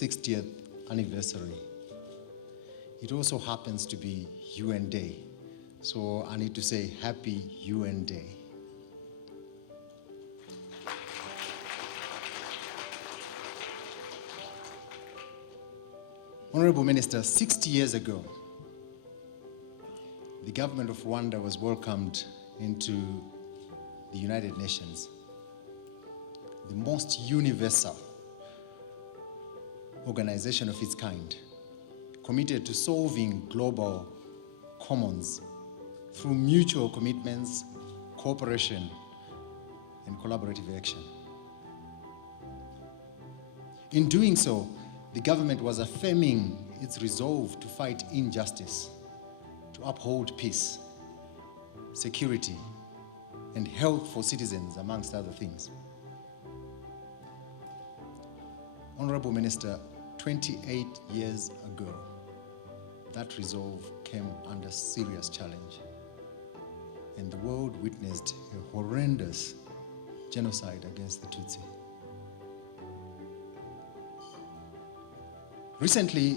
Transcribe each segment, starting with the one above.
60th anniversary. It also happens to be UN Day. So I need to say Happy UN Day. Honorable Minister, 60 years ago, the government of Rwanda was welcomed into the United Nations, the most universal organization of its kind, committed to solving global commons through mutual commitments, cooperation, and collaborative action. In doing so, the government was affirming its resolve to fight injustice, to uphold peace, security, and health for citizens, amongst other things. Honorable Minister, 28 years ago, that resolve came under serious challenge, and the world witnessed a horrendous genocide against the Tutsi. Recently,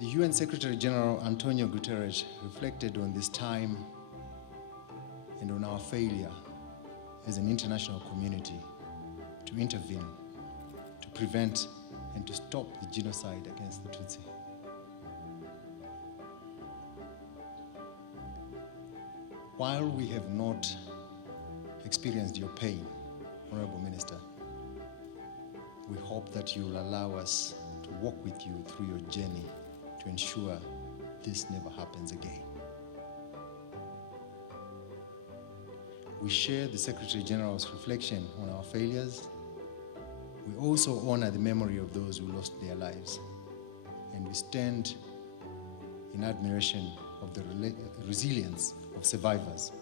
the UN Secretary General Antonio Guterres reflected on this time and on our failure as an international community to intervene, to prevent and to stop the genocide against the Tutsi. While we have not experienced your pain, Honorable Minister, we hope that you will allow us to walk with you through your journey to ensure this never happens again. We share the Secretary General's reflection on our failures. We also honor the memory of those who lost their lives, and we stand in admiration of the resilience of survivors.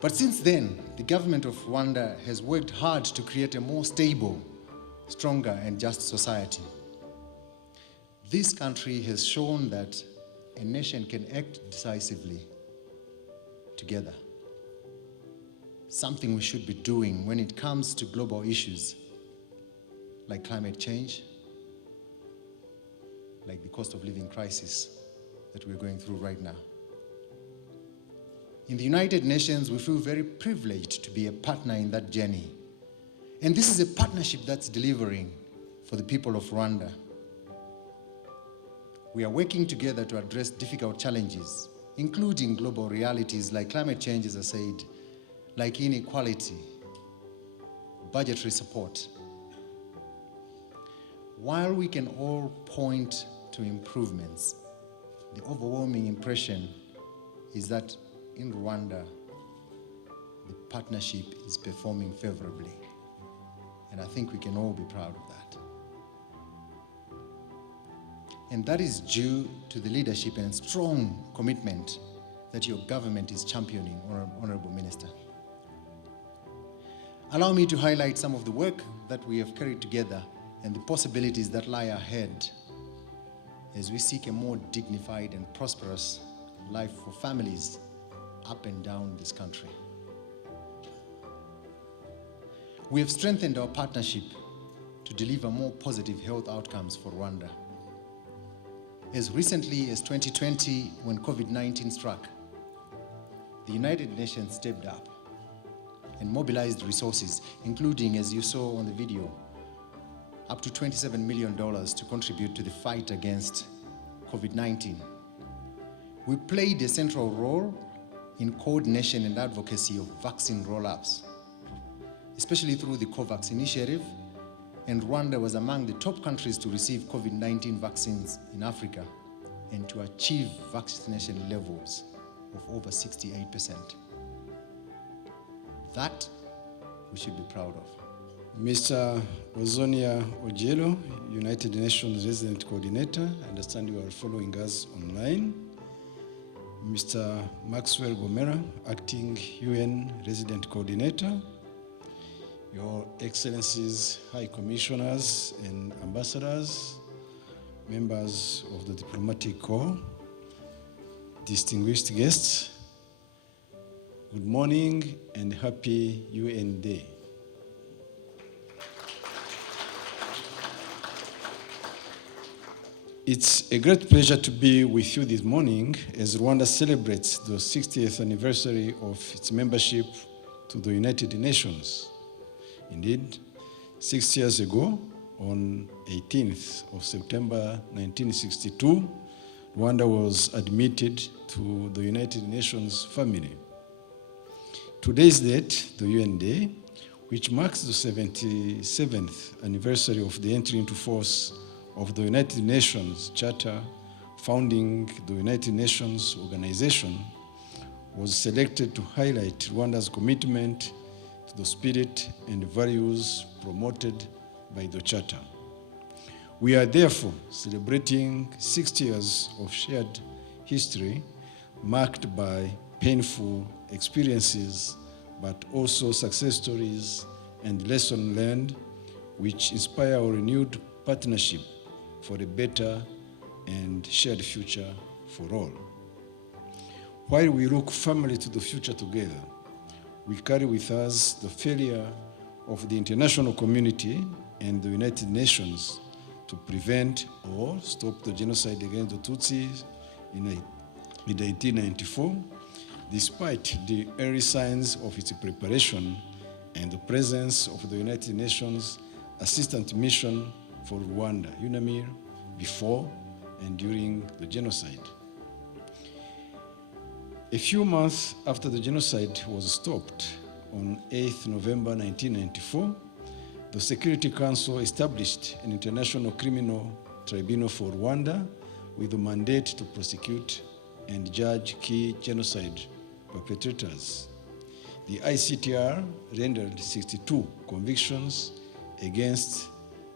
But since then, the government of Rwanda has worked hard to create a more stable, stronger, and just society. This country has shown that a nation can act decisively together. Something we should be doing when it comes to global issues like climate change, like the cost of living crisis that we're going through right now. In the United Nations, we feel very privileged to be a partner in that journey. And this is a partnership that's delivering for the people of Rwanda. We are working together to address difficult challenges, including global realities like climate change, as I said, like inequality, budgetary support. While we can all point to improvements, the overwhelming impression is that in Rwanda, the partnership is performing favorably. And I think we can all be proud of that. And that is due to the leadership and strong commitment that your government is championing, Honorable Minister. Allow me to highlight some of the work that we have carried together and the possibilities that lie ahead as we seek a more dignified and prosperous life for families up and down this country. We have strengthened our partnership to deliver more positive health outcomes for Rwanda. As recently as 2020, when COVID-19 struck, the United Nations stepped up and mobilized resources, including, as you saw on the video, up to $27 million to contribute to the fight against COVID-19. We played a central role in coordination and advocacy of vaccine roll-ups, especially through the COVAX initiative, and Rwanda was among the top countries to receive COVID-19 vaccines in Africa and to achieve vaccination levels of over 68%. That we should be proud of. Mr. Ozonia Ojielo, United Nations Resident Coordinator, I understand you are following us online. Mr. Maxwell Gomera, Acting UN Resident Coordinator. Your Excellencies, High Commissioners and Ambassadors, members of the Diplomatic Corps, distinguished guests, good morning and happy UN Day. It's a great pleasure to be with you this morning as Rwanda celebrates the 60th anniversary of its membership to the United Nations. Indeed, 6 years ago, on 18th of September 1962, Rwanda was admitted to the United Nations family. Today's date, the UN Day, which marks the 77th anniversary of the entry into force of the United Nations Charter founding the United Nations Organization, was selected to highlight Rwanda's commitment to the spirit and values promoted by the Charter. We are therefore celebrating 60 years of shared history marked by painful experiences, but also success stories and lessons learned which inspire our renewed partnership for a better and shared future for all. While we look firmly to the future together, we carry with us the failure of the international community and the United Nations to prevent or stop the genocide against the Tutsis in 1894, despite the early signs of its preparation and the presence of the United Nations Assistant Mission for Rwanda, UNAMIR, before and during the genocide. A few months after the genocide was stopped on 8th November 1994, the Security Council established an international criminal tribunal for Rwanda with a mandate to prosecute and judge key genocide perpetrators. The ICTR rendered 62 convictions against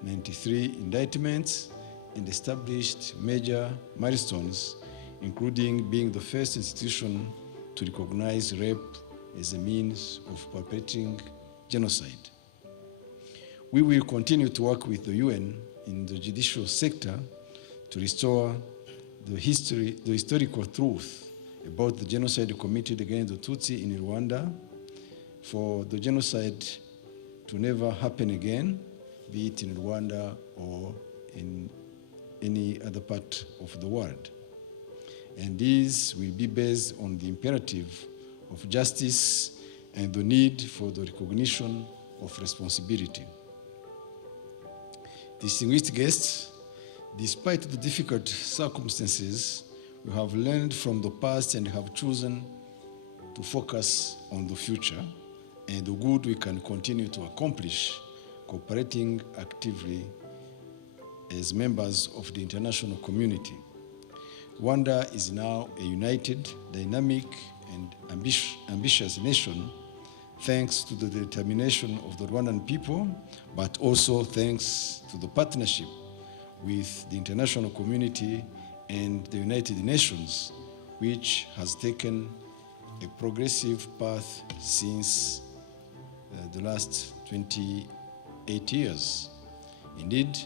93 indictments and established major milestones, including being the first institution to recognize rape as a means of perpetrating genocide. We will continue to work with the UN in the judicial sector to restore the historical truth about the genocide committed against the Tutsi in Rwanda, for the genocide to never happen again, be it in Rwanda or in any other part of the world. And these will be based on the imperative of justice and the need for the recognition of responsibility. Distinguished guests, despite the difficult circumstances, we have learned from the past and have chosen to focus on the future and the good we can continue to accomplish, cooperating actively as members of the international community. Rwanda is now a united, dynamic, and ambitious nation, thanks to the determination of the Rwandan people, but also thanks to the partnership with the international community and the United Nations, which has taken a progressive path since the last 28 years. Indeed,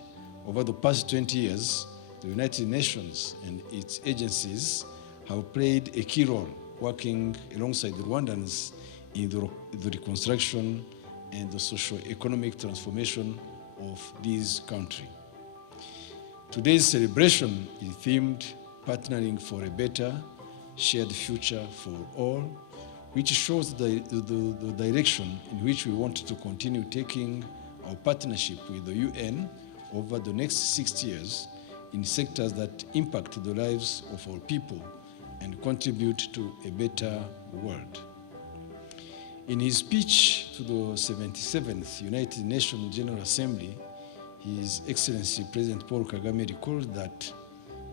over the past 20 years, the United Nations and its agencies have played a key role working alongside the Rwandans in the reconstruction and the socio-economic transformation of this country. Today's celebration is themed Partnering for a Better Shared Future for All, which shows the direction in which we want to continue taking our partnership with the UN over the next 6 years in sectors that impact the lives of our people and contribute to a better world. In his speech to the 77th United Nations General Assembly, His Excellency President Paul Kagame recalled that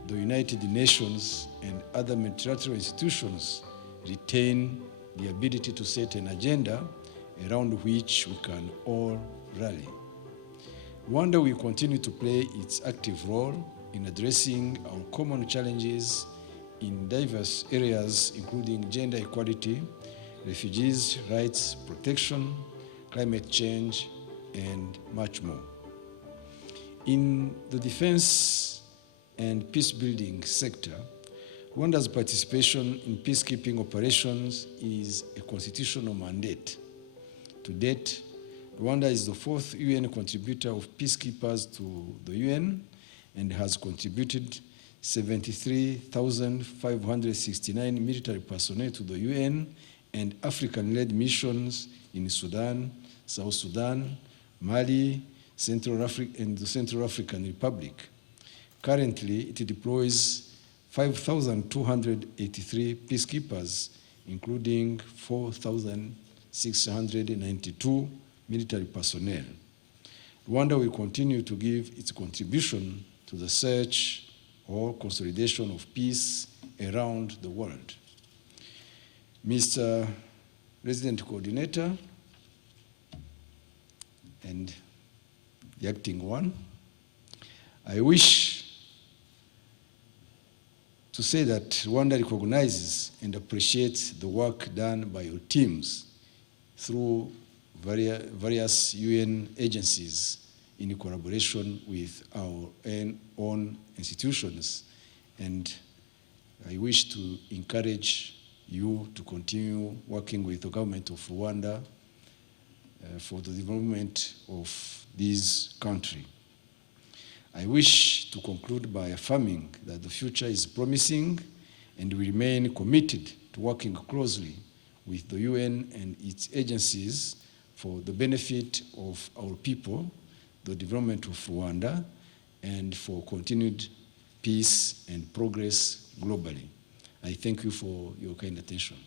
the United Nations and other multilateral institutions retain the ability to set an agenda around which we can all rally. Rwanda will continue to play its active role in addressing our common challenges in diverse areas, including gender equality, refugees' rights protection, climate change, and much more. In the defense and peace-building sector, Rwanda's participation in peacekeeping operations is a constitutional mandate. To date, Rwanda is the 4th UN contributor of peacekeepers to the UN and has contributed 73,569 military personnel to the UN and African-led missions in Sudan, South Sudan, Mali, Central Africa, and the Central African Republic. Currently, it deploys 5,283 peacekeepers, including 4,692 military personnel. Rwanda will continue to give its contribution to the search or consolidation of peace around the world. Mr. Resident Coordinator and the acting one, I wish to say that Rwanda recognizes and appreciates the work done by your teams through various UN agencies in collaboration with our own institutions. And I wish to encourage you to continue working with the government of Rwanda for the development of this country. I wish to conclude by affirming that the future is promising, and we remain committed to working closely with the UN and its agencies for the benefit of our people, the development of Rwanda, and for continued peace and progress globally. I thank you for your kind attention.